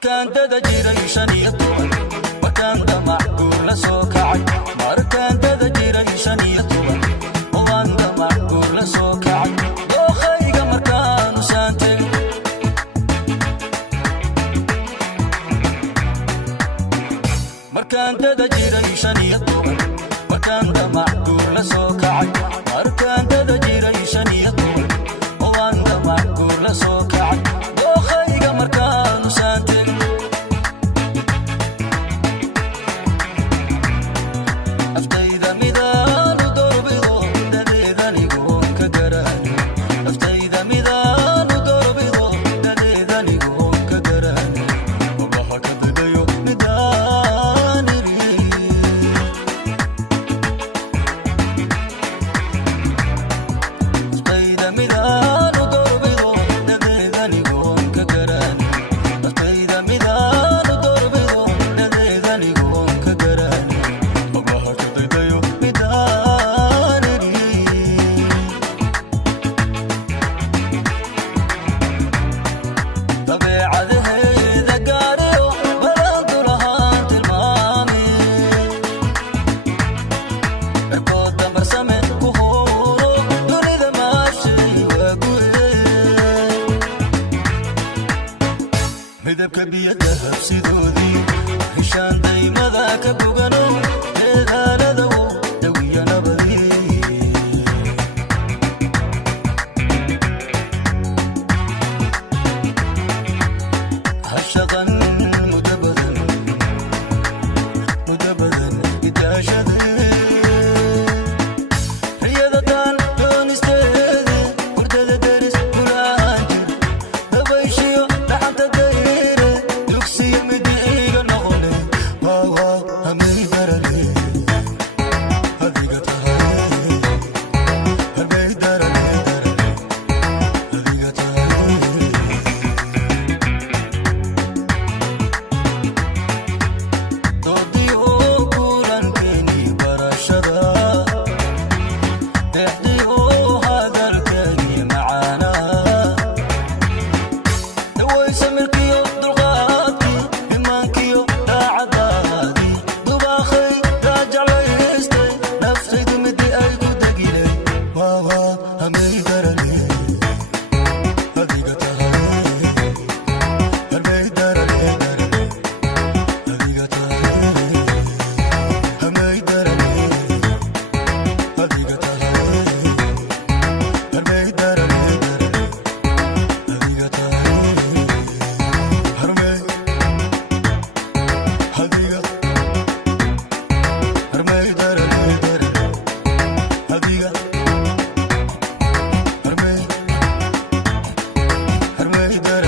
markaan dada jiray 15 markaan damacku la soo kacay markaan dada jiray 15 waan damacku la soo kacay dookhayga markaan u saantay markaan dada jiray 15 markaan damacku la soo kacay markaan dada jiray 15 waan damacku la soo kacay dookhayga markaan u saantay aftayda midaan u dorbido dadeedanigoon ka garaani aftayda midaan u dorbido dadeedanigoon ka garaani wabaha ka dadayo midaan aftayda midaan u dorbido dadeedanigoon ka garaani aftayda midaan u dorbido dadeedanigoon ka garaani wabaha ka dadayo midaan dabeecadaheeda gaariyo balantu lahaan tilmaami cirkooda marsame ku hooro dunida maashay waa guye midabka biyada habsidoodii heshaan daymada ka bogano eedaalada u dhawiya nabadii hashaqan muddo badan idaashadee riyadataan doonisteede hurdada deris gulahaan jir dabayshiyo dhaxanta dayre dugsiyo midi iga noqone waa hamay darale adiga tahay hamay darale adiga tahay doodiyo kulankeeni barashada deexdiyo hadalkeeni macaana dawaysa milkiyo dulqaadkii imaankiyo daacadaadii dubaakhay daa jeclaystay naftaydu midi ay ku degilay waa hamay darale adiga tahay hamay darale adiga tahay hamay darale adiga tahay hamay darale adiga tahay harmay adiga harmay darale adiga harmay harmay darale